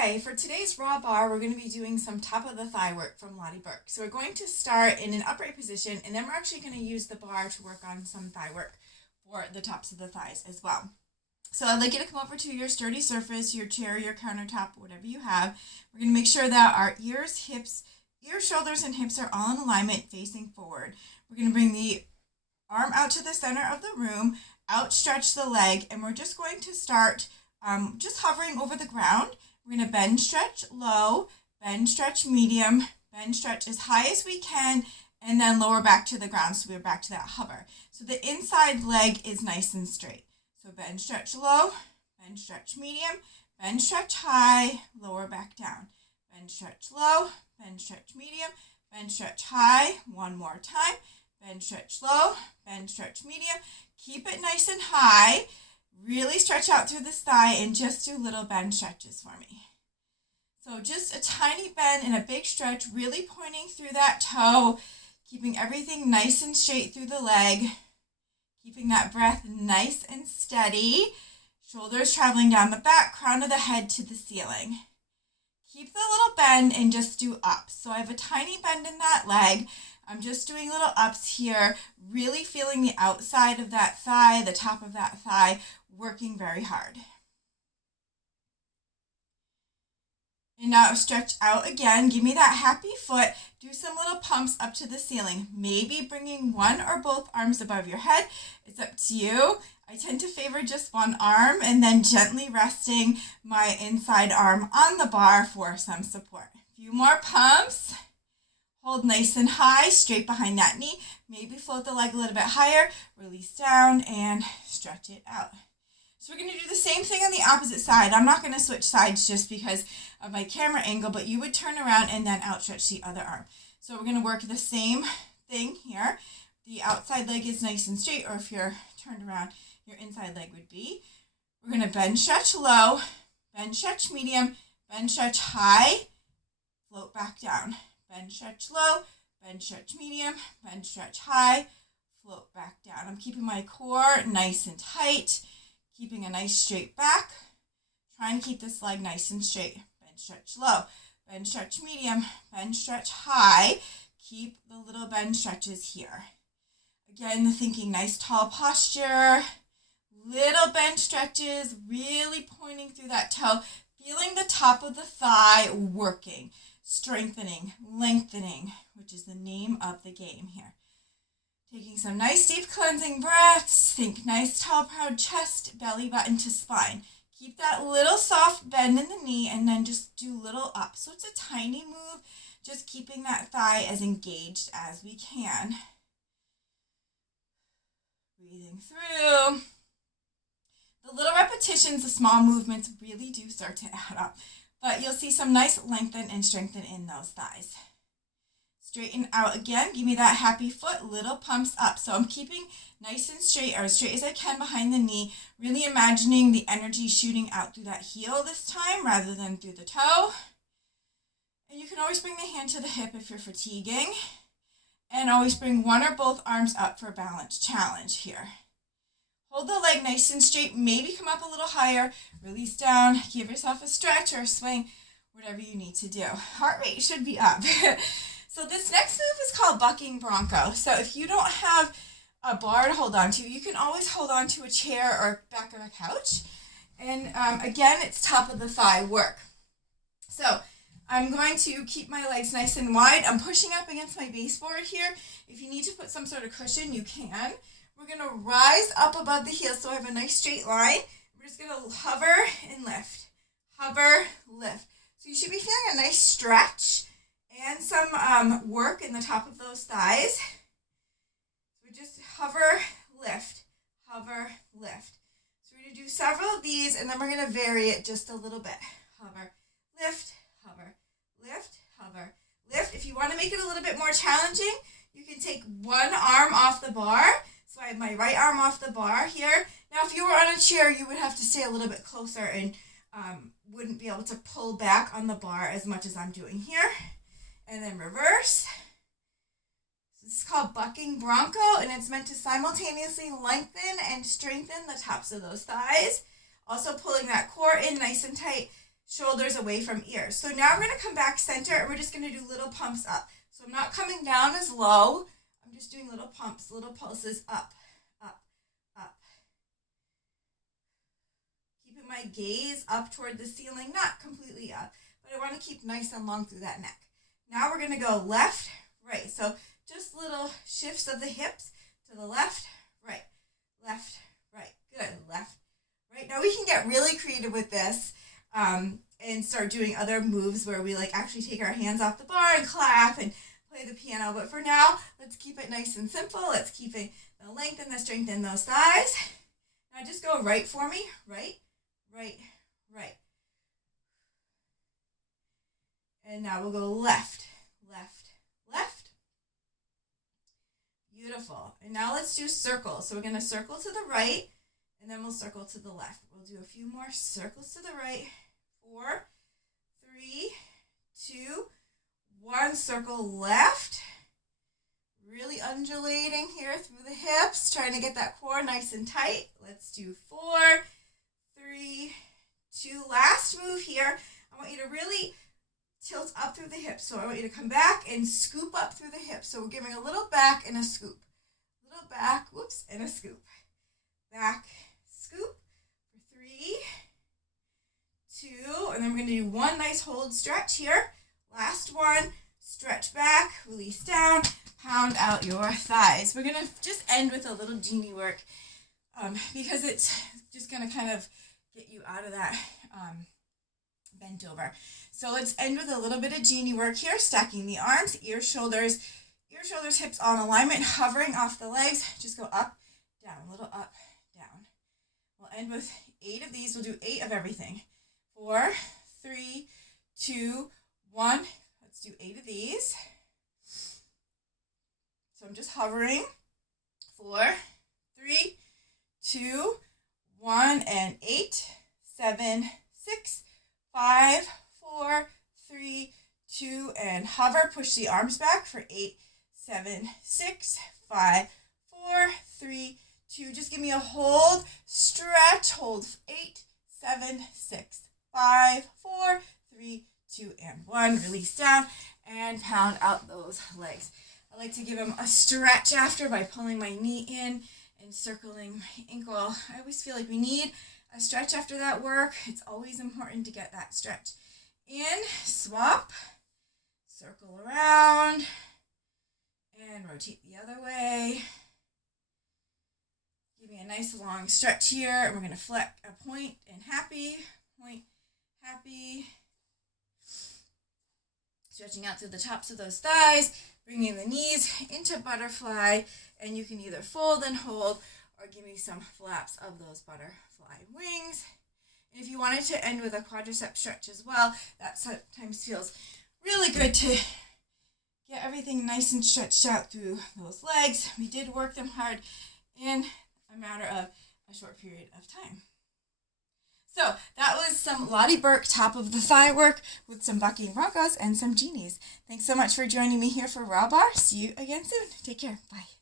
Hi, for today's raw bar, we're going to be doing some top of the thigh work from Lotte Berk. So we're going to start in an upright position, and then we're actually going to use the bar to work on some thigh work for the tops of the thighs as well. So I'd like you to come over to your sturdy surface, your chair, your countertop, whatever you have. We're going to make sure that our ears, shoulders, and hips are all in alignment facing forward. We're going to bring the arm out to the center of the room, outstretch the leg, and we're just going to start just hovering over the ground. We're going to bend, stretch low, bend, stretch medium, bend, stretch as high as we can, and then lower back to the ground so we're back to that hover. So the inside leg is nice and straight. So bend, stretch low, bend, stretch medium, bend, stretch high, lower back down. Bend, stretch low, bend, stretch medium, bend, stretch high. One more time. Bend, stretch low, bend, stretch medium. Keep it nice and high. Really stretch out through this thigh and just do little bend stretches for me. So just a tiny bend and a big stretch, really pointing through that toe, keeping everything nice and straight through the leg, keeping that breath nice and steady. Shoulders traveling down the back, crown of the head to the ceiling. Keep the little bend and just do ups. So I have a tiny bend in that leg. I'm just doing little ups here, really feeling the outside of that thigh, the top of that thigh, working very hard. And now stretch out again. Give me that happy foot. Do some little pumps up to the ceiling. Maybe bringing one or both arms above your head. It's up to you. I tend to favor just one arm and then gently resting my inside arm on the bar for some support. A few more pumps. Hold nice and high, straight behind that knee. Maybe float the leg a little bit higher. Release down and stretch it out. So we're going to do the same thing on the opposite side. I'm not going to switch sides just because of my camera angle, but you would turn around and then outstretch the other arm. So we're going to work the same thing here. The outside leg is nice and straight, or if you're turned around, your inside leg would be. We're going to bend, stretch low, bend, stretch medium, bend, stretch high, float back down. Bend, stretch low, bend, stretch medium, bend, stretch high, float back down. I'm keeping my core nice and tight, keeping a nice straight back, trying to keep this leg nice and straight. Bend, stretch low, bend, stretch medium, bend, stretch high. Keep the little bend stretches here. Again, thinking nice tall posture, little bend stretches, really pointing through that toe, feeling the top of the thigh working. Strengthening, lengthening, which is the name of the game here. Taking some nice deep cleansing breaths. Think nice tall proud chest, belly button to spine. Keep that little soft bend in the knee and then just do little ups. So it's a tiny move, just keeping that thigh as engaged as we can. Breathing through. The little repetitions, the small movements really do start to add up. But you'll see some nice lengthen and strengthen in those thighs. Straighten out again. Give me that happy foot. Little pumps up. So I'm keeping nice and straight, or as straight as I can behind the knee. Really imagining the energy shooting out through that heel this time rather than through the toe. And you can always bring the hand to the hip if you're fatiguing. And always bring one or both arms up for a balance challenge here. Hold the leg nice and straight, maybe come up a little higher, release down, give yourself a stretch or a swing, whatever you need to do. Heart rate should be up. So this next move is called Bucking Bronco. So if you don't have a bar to hold on to, you can always hold on to a chair or back of a couch. And again, it's top of the thigh work. So I'm going to keep my legs nice and wide. I'm pushing up against my baseboard here. If you need to put some sort of cushion, you can. We're going to rise up above the heels so I have a nice straight line. We're just going to hover and lift. Hover, lift. So you should be feeling a nice stretch and some work in the top of those thighs. So just hover, lift, hover, lift. So we're going to do several of these and then we're going to vary it just a little bit. Hover, lift, hover, lift, hover, lift. If you want to make it a little bit more challenging, you can take one arm off the bar. So I have my right arm off the bar here. Now, if you were on a chair, you would have to stay a little bit closer and wouldn't be able to pull back on the bar as much as I'm doing here. And then reverse. This is called Bucking Bronco, and it's meant to simultaneously lengthen and strengthen the tops of those thighs. Also pulling that core in nice and tight, shoulders away from ears. So now we're going to come back center and we're just going to do little pumps up. So I'm not coming down as low. I'm just doing little pumps, little pulses up, up, up. Keeping my gaze up toward the ceiling, not completely up, but I want to keep nice and long through that neck. Now we're going to go left, right. So just little shifts of the hips to the left, right, good, left, right. Now we can get really creative with this and start doing other moves where we like actually take our hands off the bar and clap and play the piano. But for now, let's keep it nice and simple. Let's keep it the length and the strength in those thighs. Now just go right for me, right, right, right. And now we'll go left, left, left. Beautiful. And now let's do circles. So we're going to circle to the right, and then we'll circle to the left. We'll do a few more circles to the right. 4, 3, 2, 1. Circle left. Really undulating here through the hips, trying to get that core nice and tight. Let's do 4, 3, 2. Last move here. I want you to really tilt up through the hips. So I want you to come back and scoop up through the hips. So we're giving a little back and a scoop. Little back, whoops, and a scoop. Back, scoop for 3, 2, and then we're going to do one nice hold stretch here. Last one, stretch back, release down, pound out your thighs. We're going to just end with a little genie work because it's just going to kind of get you out of that bent over. So let's end with a little bit of genie work here, stacking the arms, ear, shoulders, hips all in alignment, hovering off the legs. Just go up, down, a little up, down. We'll end with 8 of these. We'll do 8 of everything. 4, 3, 2, 1. Let's do 8 of these. So I'm just hovering. 4, 3, 2, 1, and 8, 7, 6, 5, 4, 3, 2, and hover. Push the arms back for 8, 7, 6, 5, 4, 3, 2. Just give me a hold, stretch, hold. 8, 7, 6, 5, 4, 3, 2, and 1. Release down and pound out those legs. I like to give them a stretch after by pulling my knee in and circling my ankle. I always feel like we need a stretch after that work. It's always important to get that stretch. In, swap, circle around, and rotate the other way. Give me a nice long stretch here. And we're going to flex a point and happy, point, happy. Stretching out through the tops of those thighs, bringing the knees into butterfly, and you can either fold and hold or give me some flaps of those butterfly wings. And if you wanted to end with a quadricep stretch as well, that sometimes feels really good to get everything nice and stretched out through those legs. We did work them hard in a matter of a short period of time. So that was some Lotte Berk top of the thigh work with some Bucking Broncos and some Genies. Thanks so much for joining me here for Raw Bar. See you again soon. Take care. Bye.